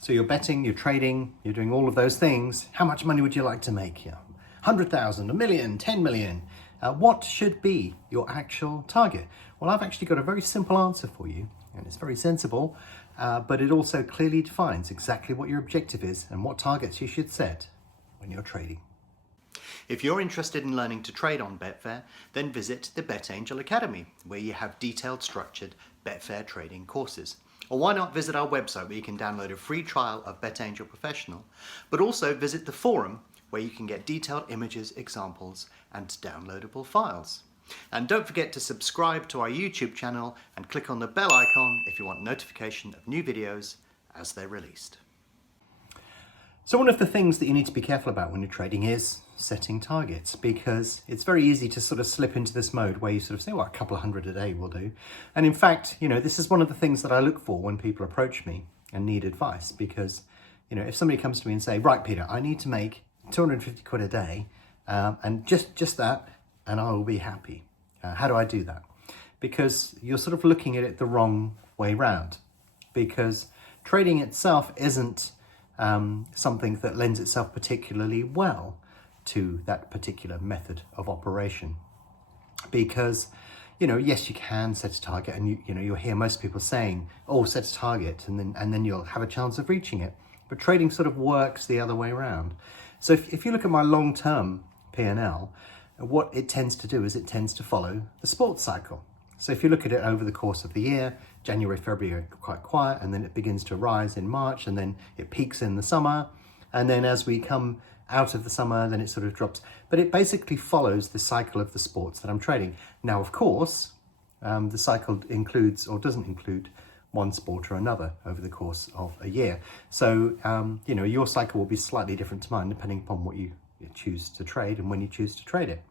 So you're betting, you're trading, you're doing all of those things. How much money would you like to make? 100,000, a million, 10 million. What should be your actual target? Well, I've actually got a very simple answer for you, and it's very sensible, but it also clearly defines exactly what your objective is and what targets you should set when you're trading. If you're interested in learning to trade on Betfair, then visit the BetAngel Academy, where you have detailed, structured Betfair trading courses. Or why not visit our website where you can download a free trial of BetAngel Professional, but also visit the forum where you can get detailed images, examples, and downloadable files. And don't forget to subscribe to our YouTube channel and click on the bell icon if you want notification of new videos as they're released. So one of the things that you need to be careful about when you're trading is setting targets, because it's very easy to sort of slip into this mode where you sort of say, well, a couple of hundred a day will do. And in fact, this is one of the things that I look for when people approach me and need advice, because, if somebody comes to me and say, right, Peter, I need to make 250 quid a day, and just that, and I will be happy. How do I do that? Because you're sort of looking at it the wrong way round, because trading itself isn't something that lends itself particularly well to that particular method of operation. Because, yes, you can set a target, and you'll hear most people saying, oh, set a target, and then you'll have a chance of reaching it. But trading sort of works the other way around. So if you look at my long-term P&L, what it tends to do is it tends to follow the sports cycle. So if you look at it over the course of the year, January, February are quite quiet, and then it begins to rise in March, and then it peaks in the summer. And then as we come out of the summer, then it sort of drops. But it basically follows the cycle of the sports that I'm trading. Now, of course, the cycle includes or doesn't include one sport or another over the course of a year. So, your cycle will be slightly different to mine depending upon what you choose to trade and when you choose to trade it.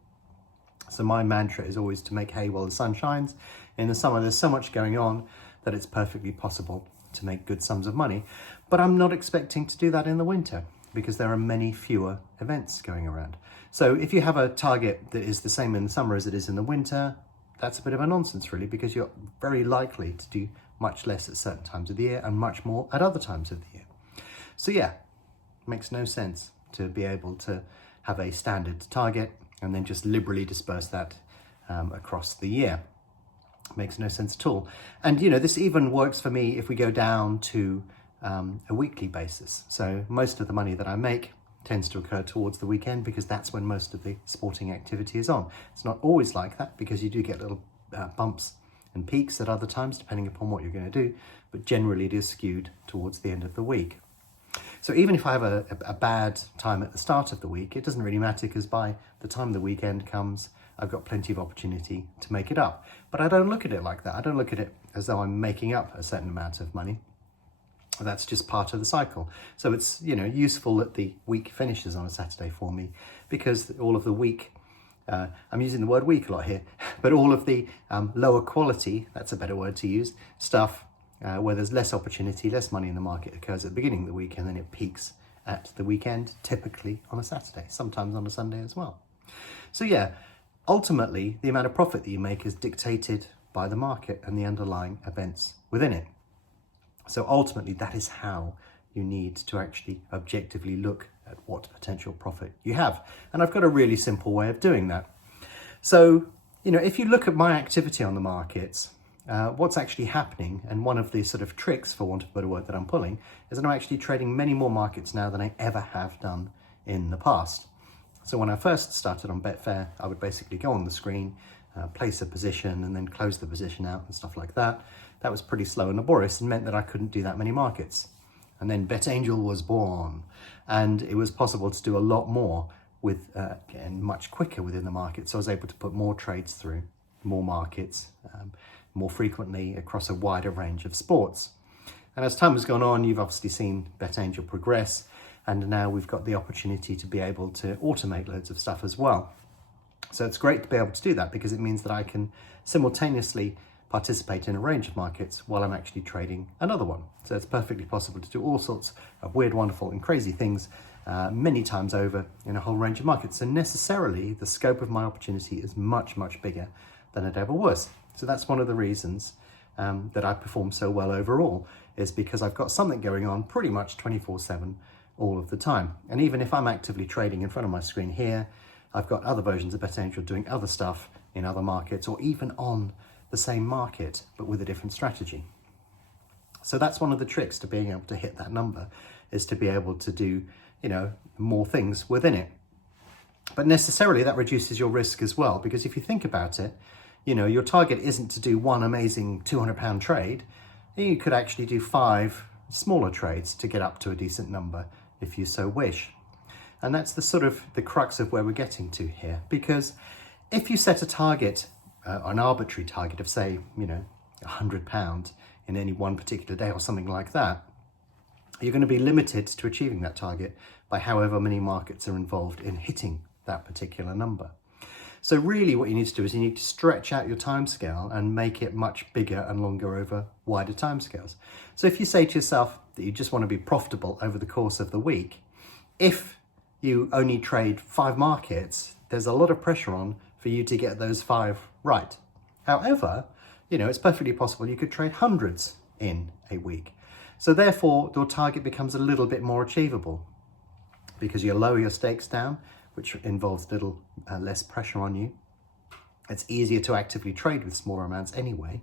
So my mantra is always to make hay while the sun shines. In the summer, there's so much going on that it's perfectly possible to make good sums of money. But I'm not expecting to do that in the winter, because there are many fewer events going around. So if you have a target that is the same in the summer as it is in the winter, that's a bit of a nonsense really, because you're very likely to do much less at certain times of the year and much more at other times of the year. So yeah, it makes no sense to be able to have a standard target and then just liberally disperse that across the year. Makes no sense at all. And this even works for me if we go down to a weekly basis. So most of the money that I make tends to occur towards the weekend, because that's when most of the sporting activity is on. It's not always like that, because you do get little bumps and peaks at other times depending upon what you're going to do, but generally it is skewed towards the end of the week. So even if I have a bad time at the start of the week, it doesn't really matter, because by the time the weekend comes, I've got plenty of opportunity to make it up. But I don't look at it like that. I don't look at it as though I'm making up a certain amount of money. That's just part of the cycle. So it's useful that the week finishes on a Saturday for me, because all of the week, I'm using the word week a lot here, but all of the lower quality, that's a better word to use, stuff where there's less opportunity, less money in the market occurs at the beginning of the week, and then it peaks at the weekend, typically on a Saturday, sometimes on a Sunday as well. So yeah, ultimately, the amount of profit that you make is dictated by the market and the underlying events within it. So ultimately, that is how you need to actually objectively look at what potential profit you have. And I've got a really simple way of doing that. So, if you look at my activity on the markets, what's actually happening, and one of the sort of tricks, for want of a better word, that I'm pulling, is that I'm actually trading many more markets now than I ever have done in the past. So when I first started on Betfair, I would basically go on the screen, place a position, and then close the position out and stuff like that. That was pretty slow and laborious and meant that I couldn't do that many markets. And then BetAngel was born, and it was possible to do a lot more with and much quicker within the market. So I was able to put more trades through, more markets, more frequently across a wider range of sports. And as time has gone on, you've obviously seen BetAngel progress, and now we've got the opportunity to be able to automate loads of stuff as well. So it's great to be able to do that, because it means that I can simultaneously participate in a range of markets while I'm actually trading another one. So it's perfectly possible to do all sorts of weird, wonderful and crazy things many times over in a whole range of markets. So necessarily the scope of my opportunity is much, much bigger than it ever was. So that's one of the reasons that I perform so well overall, is because I've got something going on pretty much 24/7 all of the time. And even if I'm actively trading in front of my screen here, I've got other versions of BetAngel doing other stuff in other markets, or even on the same market, but with a different strategy. So that's one of the tricks to being able to hit that number, is to be able to do, more things within it. But necessarily that reduces your risk as well, because if you think about it, your target isn't to do one amazing £200 trade. You could actually do 5 smaller trades to get up to a decent number if you so wish. And that's the crux of where we're getting to here, because if you set a target, an arbitrary target of say, £100 in any one particular day or something like that, you're going to be limited to achieving that target by however many markets are involved in hitting that particular number. So really what you need to do is you need to stretch out your timescale and make it much bigger and longer over wider timescales. So if you say to yourself that you just want to be profitable over the course of the week, if you only trade 5 markets, there's a lot of pressure on for you to get those 5 right. However, it's perfectly possible you could trade hundreds in a week. So therefore, your target becomes a little bit more achievable because you lower your stakes down, which involves little less pressure on you. It's easier to actively trade with smaller amounts anyway.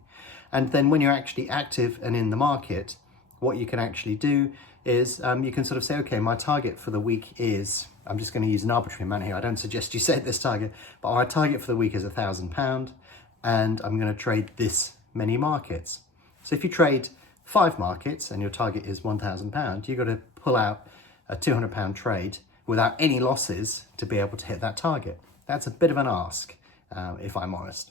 And then when you're actually active and in the market, what you can actually do is you can sort of say, okay, my target for the week is, I'm just going to use an arbitrary amount here. I don't suggest you set this target, but my target for the week is £1,000 and I'm going to trade this many markets. So if you trade 5 markets and your target is £1,000, you've got to pull out a £200 trade without any losses to be able to hit that target. That's a bit of an ask, if I'm honest.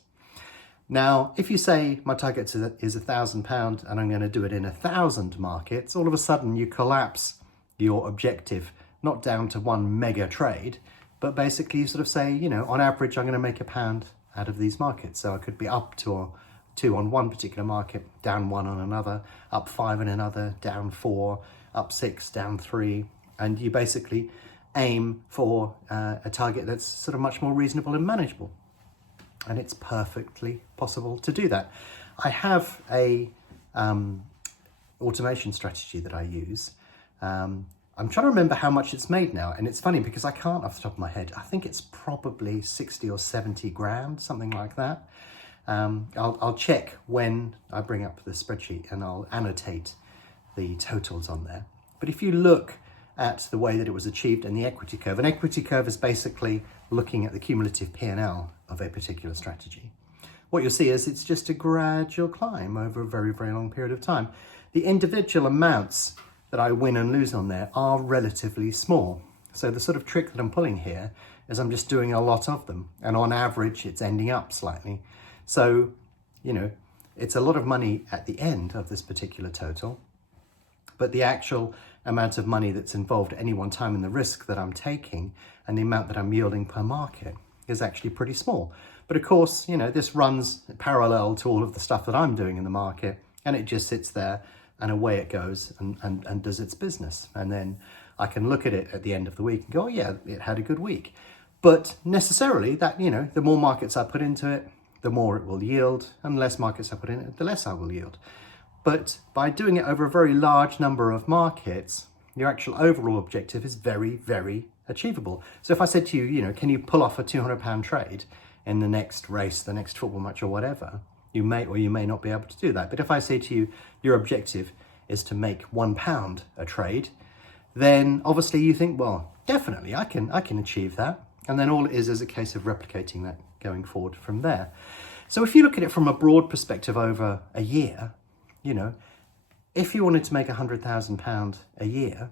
Now, if you say my target is £1,000 and I'm going to do it in 1,000 markets, all of a sudden you collapse your objective, not down to one mega trade, but basically you sort of say, on average, I'm going to make £1 out of these markets. So I could be up to 2 on one particular market, down 1 on another, up 5 in another, down 4, up 6, down 3. And you basically aim for a target that's sort of much more reasonable and manageable. And it's perfectly possible to do that. I have a automation strategy that I use. I'm trying to remember how much it's made now, and it's funny because I can't off the top of my head. I think it's probably 60 or 70 grand, something like that. I'll check when I bring up the spreadsheet and I'll annotate the totals on there. But if you look at the way that it was achieved in the equity curve, an equity curve is basically looking at the cumulative P&L of a particular strategy. What you'll see is it's just a gradual climb over a very, very long period of time. The individual amounts that I win and lose on there are relatively small. So the sort of trick that I'm pulling here is I'm just doing a lot of them. And on average, it's ending up slightly. So, it's a lot of money at the end of this particular total, but the actual amount of money that's involved at any one time in the risk that I'm taking and the amount that I'm yielding per market is actually pretty small. But of course, this runs parallel to all of the stuff that I'm doing in the market, and it just sits there and away it goes and does its business. And then I can look at it at the end of the week and go, oh yeah, it had a good week. But necessarily that, the more markets I put into it, the more it will yield, and the less markets I put in it, the less I will yield. But by doing it over a very large number of markets, your actual overall objective is very, very achievable. So if I said to you, can you pull off a £200 trade in the next race, the next football match or whatever, you may or you may not be able to do that. But if I say to you, your objective is to make £1 a trade, then obviously you think, well, definitely I can achieve that. And then all it is a case of replicating that going forward from there. So if you look at it from a broad perspective over a year, if you wanted to make £100,000 a year,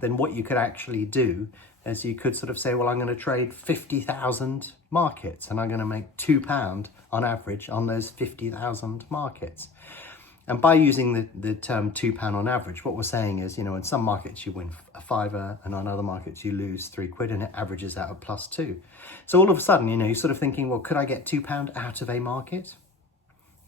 then what you could actually do is you could sort of say, well, I'm going to trade 50,000 markets and I'm going to make £2 on average on those 50,000 markets. And by using the term £2 on average, what we're saying is, in some markets you win a fiver and on other markets you lose £3 and it averages out at +2. So all of a sudden, you're sort of thinking, well, could I get £2 out of a market?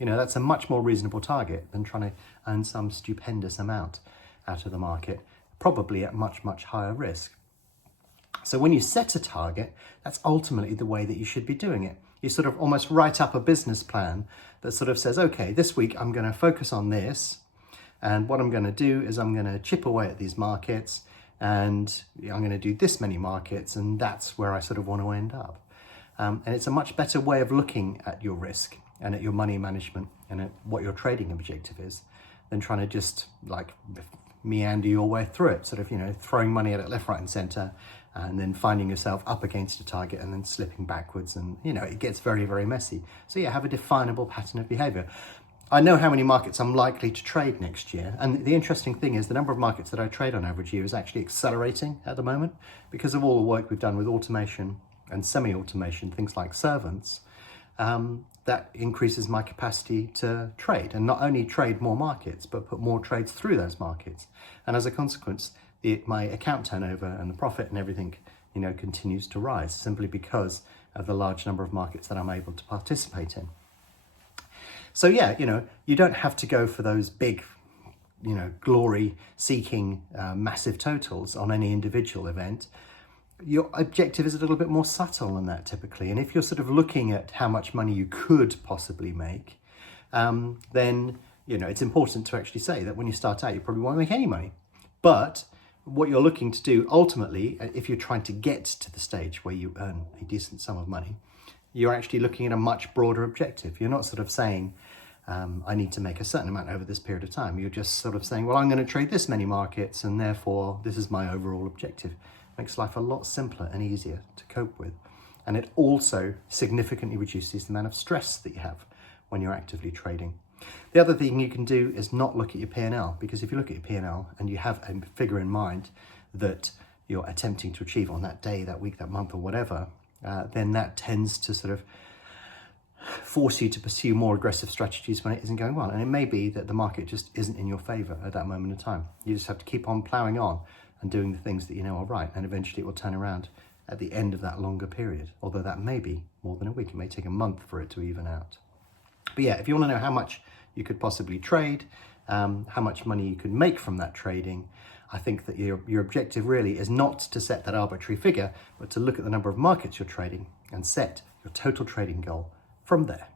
That's a much more reasonable target than trying to earn some stupendous amount out of the market, probably at much, much higher risk. So when you set a target, that's ultimately the way that you should be doing it. You sort of almost write up a business plan that sort of says, okay, this week I'm going to focus on this. And what I'm going to do is I'm going to chip away at these markets, and I'm going to do this many markets, and that's where I sort of want to end up. And it's a much better way of looking at your risk and at your money management and at what your trading objective is than trying to just like meander your way through it, sort of, you know, throwing money at it left, right and center, and then finding yourself up against a target and then slipping backwards, and, you know, it gets very, very messy. So yeah, have a definable pattern of behavior. I know how many markets I'm likely to trade next year. And the interesting thing is the number of markets that I trade on average year is actually accelerating at the moment because of all the work we've done with automation and semi-automation, things like servants. That increases my capacity to trade, and not only trade more markets, but put more trades through those markets. And as a consequence, my account turnover and the profit and everything, you know, continues to rise simply because of the large number of markets that I'm able to participate in. So yeah, you know, you don't have to go for those big, you know, glory-seeking massive totals on any individual event. Your objective is a little bit more subtle than that typically. And if you're sort of looking at how much money you could possibly make, then, you know, it's important to actually say that when you start out, you probably won't make any money. But what you're looking to do ultimately, if you're trying to get to the stage where you earn a decent sum of money, you're actually looking at a much broader objective. You're not sort of saying, I need to make a certain amount over this period of time. You're just sort of saying, well, I'm going to trade this many markets, and therefore this is my overall objective. Makes life a lot simpler and easier to cope with. And it also significantly reduces the amount of stress that you have when you're actively trading. The other thing you can do is not look at your P&L, because if you look at your P&L and you have a figure in mind that you're attempting to achieve on that day, that week, that month, or whatever, then that tends to sort of force you to pursue more aggressive strategies when it isn't going well. And it may be that the market just isn't in your favor at that moment in time. You just have to keep on plowing on and doing the things that you know are right, and eventually it will turn around at the end of that longer period, although that may be more than a week. It may take a month for it to even out. But yeah, if you want to know how much you could possibly trade, how much money you could make from that trading, I think that your objective really is not to set that arbitrary figure, but to look at the number of markets you're trading and set your total trading goal from there.